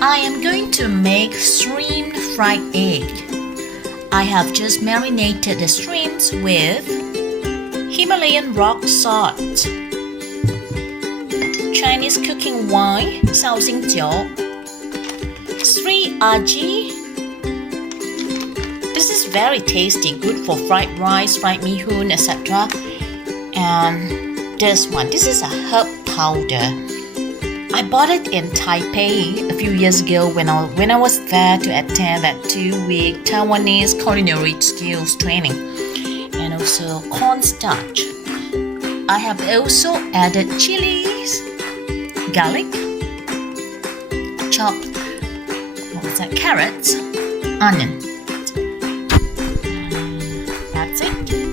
I am going to make shrimp fried egg. I have just marinated the shrimps with Himalayan rock salt, Chinese cooking wine, 绍兴酒, Seri-Aji. This is very tasty, good for fried rice, fried mee hoon, etc. And this is a herb powder. I bought it in Taipei a few years ago when I was there to attend that 2-week Taiwanese culinary skills training, and also cornstarch. I have also added chilies, garlic, chopped carrots, onion. That's it.